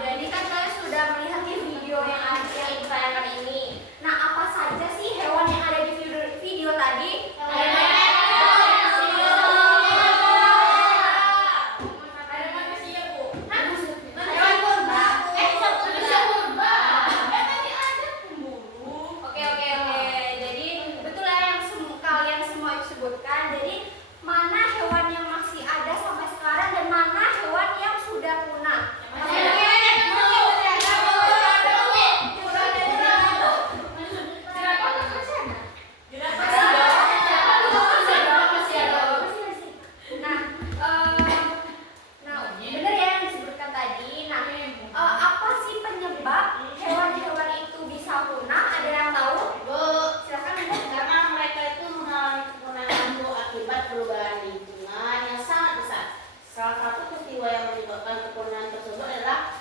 Jadi kan kalian sudah melihat di video yang ada yang ditayangkan ini. Nah, apa saja sih hewan yang ada di video tadi?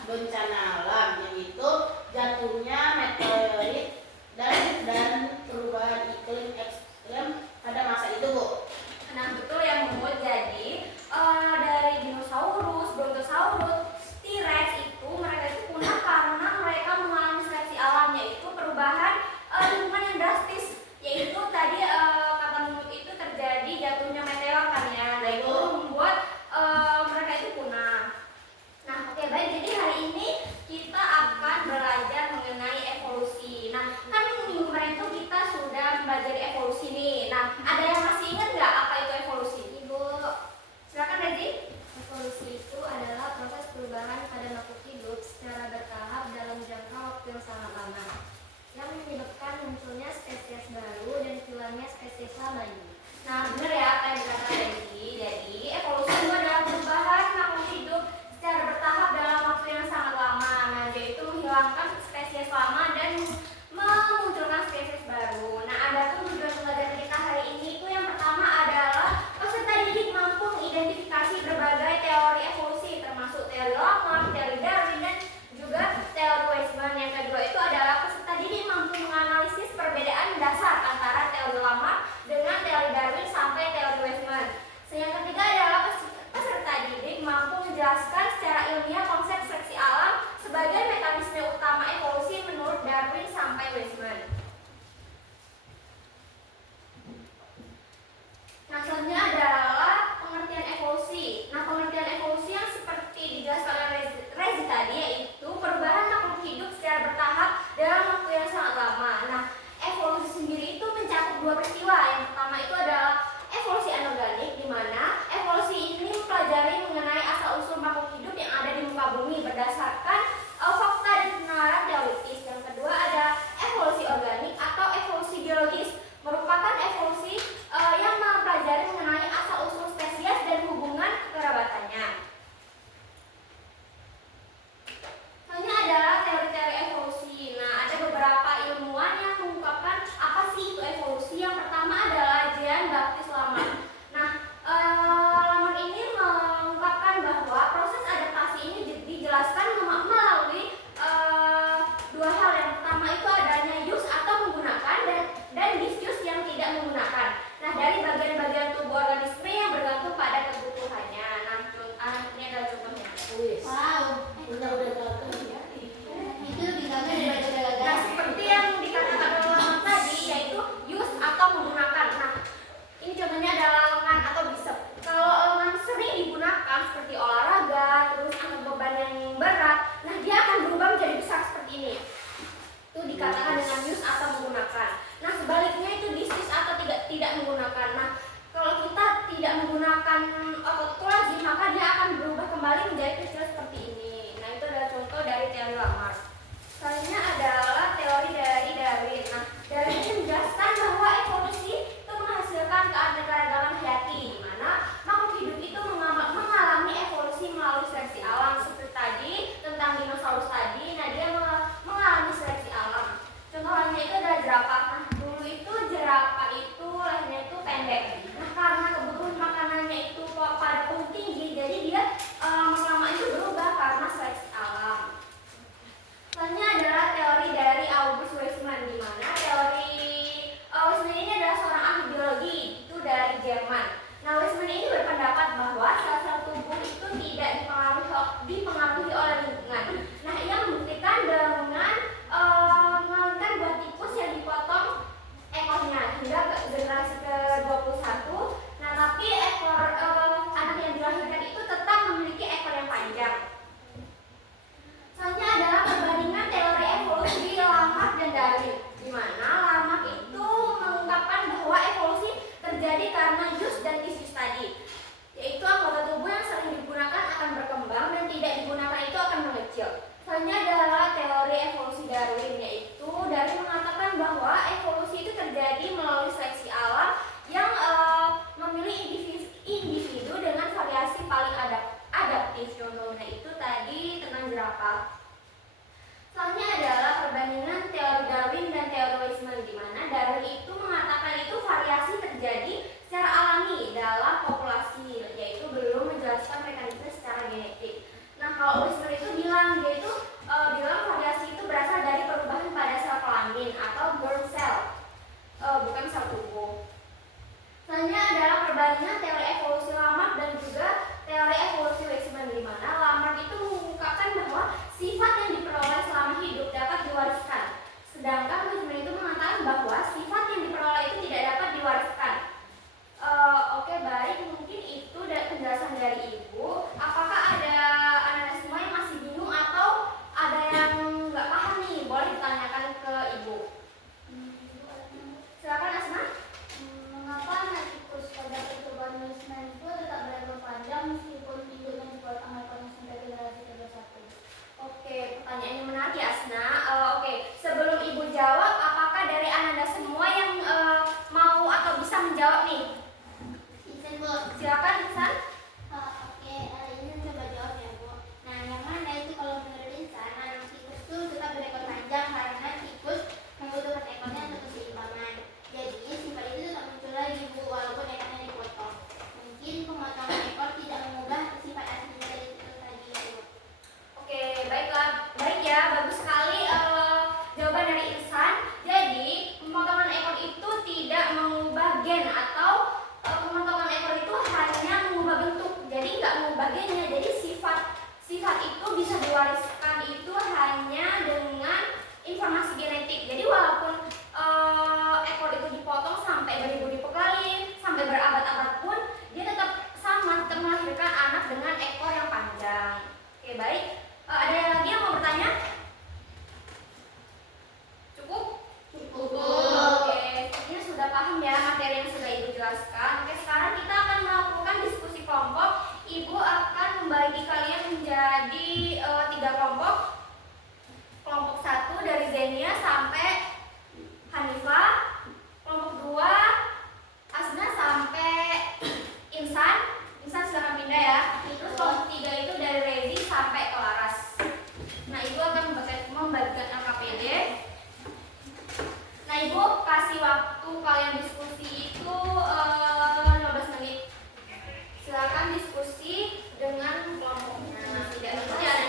Bencana alam, yaitu jatuhnya meteorit dan perubahan iklim ekstrem pada masa itu, Bu. Nah, betul ya, Bu. Jadi dari dinosaurus, brontosaurus, T-Rex itu mereka itu punah karena mereka mengalami seleksi alam, yaitu perubahan lingkungan yang drastis, yaitu tadi kata menurut itu terjadi jatuhnya meteor kan ya, nah itu membuat mereka itu punah. Nah, oke, baik. Jadi hari ini kita akan belajar mengenai evolusi. Nah, kan minggu kemarin itu kita sudah mempelajari evolusi nih. Nah, ada yang masih ingat nggak apa itu evolusi? Ibu, silakan Rezi. Evolusi itu adalah proses perubahan pada makhluk hidup secara bertahap dalam jangka waktu yang sangat lama, yang menyebabkan munculnya spesies baru dan hilangnya spesies lama ini. Nah, benar ya apa yang dikatakan Rezi. Jadi, evolusi itu adalah perubahan makhluk hidup secara bertahap dalam waktu yang sangat lama. Nah, yaitu menghilangkan spesies lama dan memunculkan spesies baru. Nah, ada tujuan pelajaran kita hari ini itu yang pertama adalah peserta didik mampu mengidentifikasi berbagai teori evolusi, termasuk teori Lamarck, teori Darwin, dan juga teori Weismann. Yang kedua itu adalah peserta didik mampu menganalisis perbedaan dasar antara teori Lamarck dengan teori Darwin sampai udah gagal ya. Itu lebih gagal daripada udah Nah, gagal. seperti yang dikatakan oleh Laman tadi, yaitu use atau menggunakan. Nah, ini contohnya adalah lengan atau bicep. Kalau lengan sering digunakan seperti olahraga, terus angkat beban yang berat, nah dia akan berubah menjadi besar seperti ini. Itu dikatakan dengan use atau menggunakan. Nah, sebaliknya itu disuse atau tidak menggunakan. Nah, kalau kita tidak menggunakan otot itu lagi, maka dia akan berubah kembali menjadi kecil seperti ini. Nah, itu adalah contoh dari teori Lamarck. Selanjutnya adalah teori dari Darwin. Nah, Darwin ini menjelaskan bahwa evolusi itu menghasilkan keanekaragaman hayati, di mana makhluk hidup itu mengalami evolusi melalui seleksi alam. Seperti tadi tentang dinosaurus tadi, nah dia mengalami seleksi alam. Contoh lainnya itu adalah jerapah. Nah, dulu itu jerapah itu lehernya itu pendek. Nah, karena kebutuhan makanannya itu pada pohon tinggi, jadi dia lama-lama itu berubah karena seleksi alam. Selanjutnya adalah teori dari August Weismann, di mana teori Weismann ini adalah seorang ahli biologi itu dari Jerman. Nah, Weismann ini berpendapat bahwa sel-sel tubuh itu tidak dipengaruhi oleh lingkungan. Nah, ia membuktikan dengan mengalihkan buah tikus yang dipotong ekornya hingga ke generasi ke-21. Nah, tapi ekor anak yang dilahirkan itu tetap memiliki ekor yang panjang. Selanjutnya adalah perbandingan teori evolusi Lamarck dan Darwin, di mana Lamarck itu mengungkapkan bahwa evolusi terjadi karena use dan disuse tadi, yaitu anggota tubuh yang sering digunakan akan berkembang dan tidak digunakan itu akan mengecil. Selanjutnya adalah teori evolusi Darwin, yaitu Darwin mengatakan bahwa evolusi itu terjadi melalui seleksi alam yang memilih individu dengan variasi paling adaptif. Contohnya itu tadi tentang jerapah. Selanjutnya adalah perbandingan teori Darwin dan teori Weismann, di mana Darwin itu mengatakan itu variasi terjadi secara alami dalam populasi, yaitu belum menjelaskan mekanisme secara genetik. Nah, kalau Weismann itu bilang variasi itu berasal dari perubahan pada sel kelamin atau germ cell, bukan sel tubuh. Selanjutnya adalah perbandingan teori evolusi Lamarck dan juga teori evolusi Weismann, di mana Lamarck itu mengungkapkan bahwa sifat yang diperoleh selama hidup dapat diwariskan, sedangkan Weismann itu mengatakan bahwa sifat yang diperoleh itu tidak dapat diwariskan. Oke, baik, mungkin itu penjelasan dari Ibu. Apakah ada anak-anak semua yang masih bingung atau ada yang nggak paham nih? Boleh ditanyakan ke Ibu. Silakan Asma. Mengapa anak tikus pada percobaan Weismann itu tetap berekor panjang meskipun induknya dipotong ekornya sampai generasi ke-21? Oke, pertanyaan yang menarik ya Asna. Oke, sebelum Ibu jawab, apakah dari anak-anak semua yang mau atau bisa menjawab nih? Izin, Bu. Silakan Insan. Oke, ini coba jawab ya, Bu. Nah, yang mana itu kalau menurut Insan, anak tikus itu tetap berekor panjang karena tikus membutuhkan ekornya untuk keseimbangan. Jadi, sifat itu tetap muncul lagi, Bu, walaupun ekornya dipotong. Mungkin pemotongan ekor tidak mengubah sifat aslinya dari tikus tadi, Bu. Oke, baiklah. Baik ya, bagus sekali jawaban dari Insan. Jadi, pemotongan ekor itu tidak mengubah gen atau pemotongan ekor itu hanya mengubah bentuk. Jadi nggak mengubah gennya. Jadi sifat itu bisa diwariskan itu hanya dengan informasi genetik. Jadi walaupun ekor itu dipotong sampai beribu-ribu kali, sampai berabad-abad pun, dia tetap sama, tetap melahirkan anak dengan ekor yang panjang. Oke, baik. Ada yang lagi yang mau bertanya? Cukup? Oke, sepertinya sudah paham ya materi yang sudah Ibu jelaskan. Oke, sekarang kita akan melakukan diskusi kelompok. Ibu akan membagi kalian menjadi 3 kelompok. Kelompok 1 dari Zenia sampai Hanifah. Kelompok 2 Asna sampai Insan. Insan silakan pindah ya. Terus kelompok 3 itu dari Rezi sampai Laras. Nah, Ibu akan membagikan LKPD. Nah, Ibu kasih waktu kalian diskusi itu 15 menit. Silakan diskusi dengan kelompoknya. Tidak bisa ada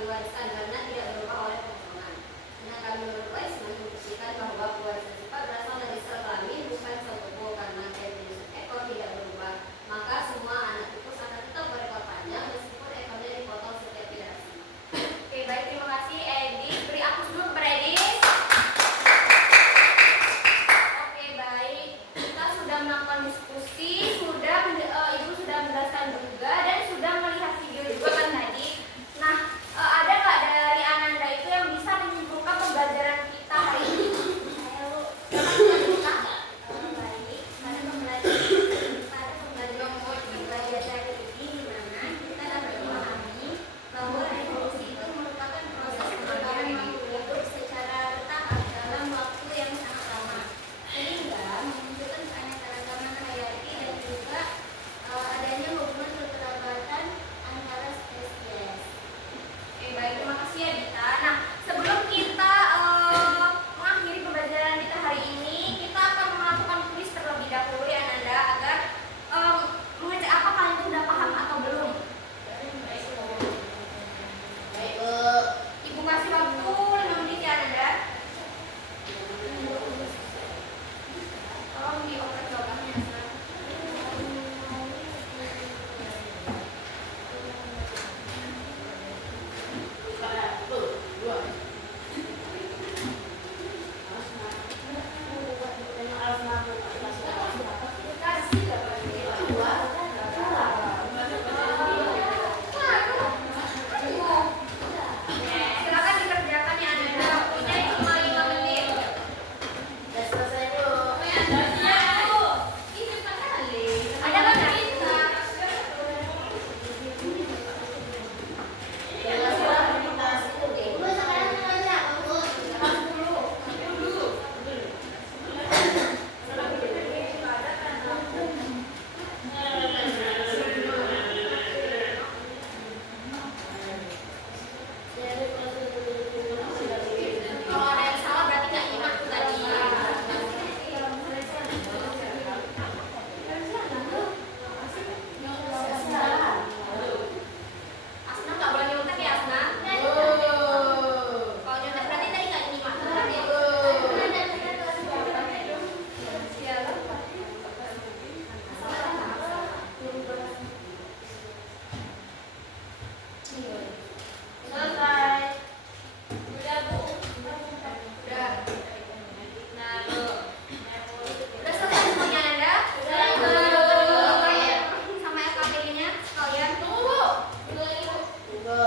diwariskan karena tidak berubah oleh kekosongan. Sedangkan menurut Weisman membuktikan bahwa pewarisan sifat berasal dari sel kelamin bukan sel tubuh karena definisi ekor tidak berubah. Maka semua anak tikus akan tetap berekor panjang meskipun ekornya dipotong setiap generasi. Oke, baik, terima kasih Edis. Beri aplaus dulu kepada Edis. Oke, baik. Kita sudah melakukan diskusi, Ibu sudah menjelaskan juga dan sudah melihat video juga kan tadi. Nah, ada nggak dari Ananda itu yang bisa menyimpulkan pembelajaran kita hari ini? Saya lu baik pada pembelajaran ini di mana kita dapat memahami bahwa evolusi itu merupakan proses perubahan makhluk hidup secara bertahap dalam waktu yang sangat lama sehingga memunculkan keanekaragaman hayati dan juga adanya hubungan kekerabatan antara spesies. Oke, baik, terima kasih ya Dita. Nah, sebelum kita mengakhiri pembelajaran kita hari ini, kita akan melakukan kuis terlebih dahulu ya Ananda agar mengecek apa kalian itu sudah paham atau belum. Baik, Bu. Ibu kasih waktu 5 menit ya Ananda. Tolong dioper jawabannya. Satu, dua. Silakan dikerjakan ya Ananda. Waktunya cuma 5 menit. Udah selesai, Bu. Ada nggak Dita? Kalau ada yang salah berarti nggak nyimak tuh tadi. Asna nggak boleh nyontek ya Asna. Kalau nyontek berarti tadi nggak nyimak. Selesai. Udah Bu. Udah. Udah selesai semuanya Anda? Sama LKPD-nya sekalian. Tunggu Bu. Bu.